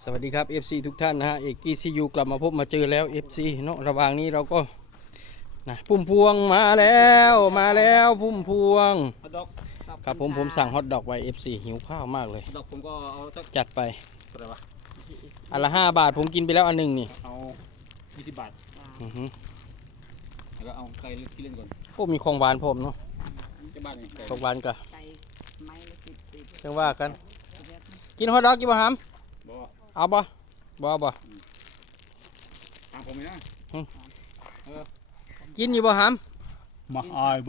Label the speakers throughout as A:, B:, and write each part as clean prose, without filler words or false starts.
A: สวัสดีครับ FC ทุกท่านนะฮะเอกกี้ซียูกลับมาพบมาเจอแล้ว FC เนาะระหว่างนี้เราก็นะพุ่มพวงมาแล้วพุ่มพวง
B: ฮอทดอก
A: ครับผมสั่งฮอทดอกไว้ FC หิวข้าวมากเลย
B: ฮอทดอกผมก็เอาสัก
A: จัดไป
B: อะไรวะ
A: อันละ5 บาทผมกินไปแล้วอันหนึ่งนี่
B: เอา20 บาทแล้วก็เอาไก่ที่เล่นก่อน
A: โอ้มีของหวานผมเนาะ
B: จะบ้านนี่
A: ของหวานกะ
C: ไม้ละ10
A: จังว่ากันกินฮอทดอกกินบ่หาม
B: บ่
A: เอาบ่บ่
B: ตามผมเลยนะ
A: กินอยู่บ่หาม
B: มาอายบ่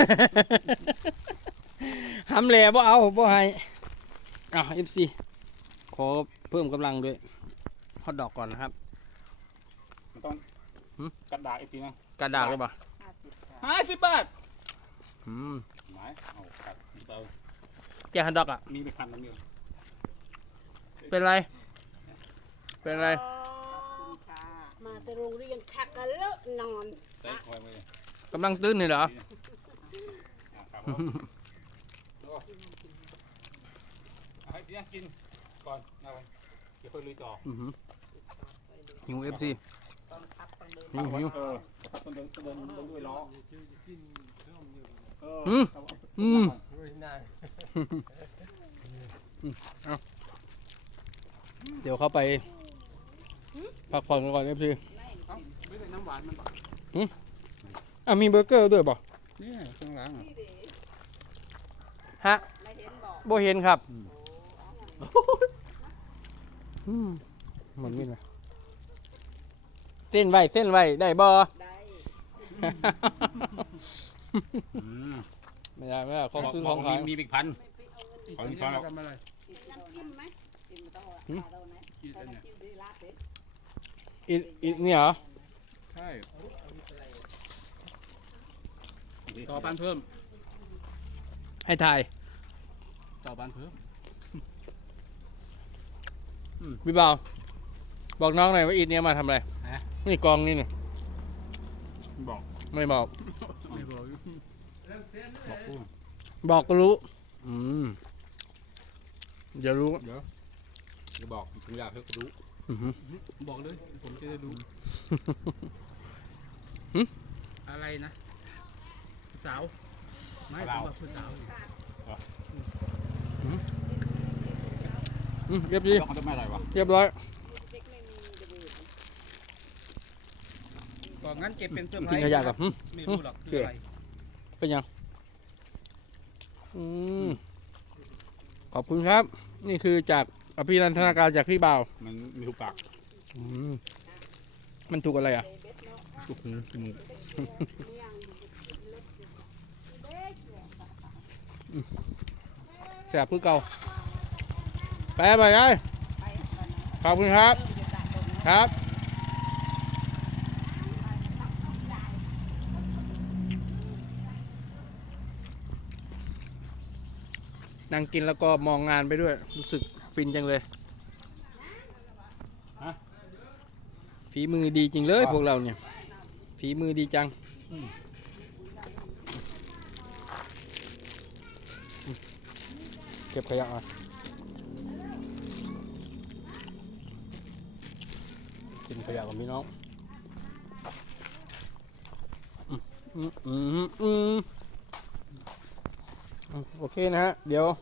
A: หามแหล่บ่เอาบ่ให้FC ขอเพิ่มกำลังด้วยฮอทดอกก่อนนะครับ
B: มันต้องกระดาษอีกทีนะ
A: กระดาษเลยป่ะ
B: 50 บาทหมายเอาครับเอา
A: แจกฮอทดอกอ่ะ
B: มีไปพันน้ำเดียว
A: เป็นไร
C: มาแต่โรงเรียนคักกันเลอะนอน
A: กำลังตื่นเลยเหรอ
B: ให้เสียกินก่อนนะครับเดี๋ยวค่อยลุยต่อ
A: หิว FC หิว
B: ต้องเดินด้วยล้อ
A: เดี๋ยวเข้าไปพักผ่อนก่อน FC
B: ไม่ใส่น้ำหวานมันป่ะ
A: มีเบอร์เกอร์ด้วยป่ะ
B: นี่ข้างหลัง
A: ฮะโบเห็นครับเหมือนนี่นะเส้นไว้ได้บ่ไม่ได้ของซื้อของขาย
B: มีอีกพันของขาย
C: ทำอะไรกินไหมกินไม่ต้องเราไหนกินดีลาด
A: อีนี่เหรอ
B: ใช่ต่อปันเพิ่ม
A: ให้ถ่าย
B: ต่อปันเพิ่ม
A: พี่บ่าวบอกน้องหน่อยว่าอีเนี่ยมาทำอะไรนี่กองนี่นี่
B: บอก
A: ไม่บอก
B: บอก
A: ก็รู้อย่ารู้
B: เดี๋ยวจะบอกถึงอยากให้รู้บอกเลยผมจะได้รู้อะไรนะสาวไม่บอกคุณสาว
A: เรียบร้อยเรียบร้อย
B: ก็งั้นเก็บเป็นเสื้อผ้า
A: กินขยะกับ
B: ไม่รู้หรอกคืออะไร
A: เป็นยังขอบคุณครับนี่คือจากอภิรันทนาการจากพี่บ่าว
B: มันมีถูกปาก
A: มันถูกอะไรอ่ะ
B: ถูกหูจมูก
A: แสบพื้นเก่าไปเลยขอบคุณครับครับนั่งกินแล้วก็มองงานไปด้วยรู้สึกฟินจังเลยฝีมือดีจริงเลยพวกเราเนี่ยฝีมือดีจังเก็บขยะมากินขยะกับพี่น้องโอเคนะฮะเดี๋ยว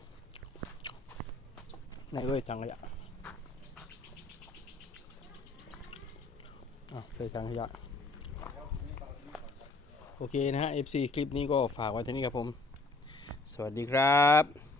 A: ไหนเว้ยจังขยะใส่ถังขยะโอเคนะฮะ FC คลิปนี้ก็ฝากไว้เท่านี้ครับผมสวัสดีครับ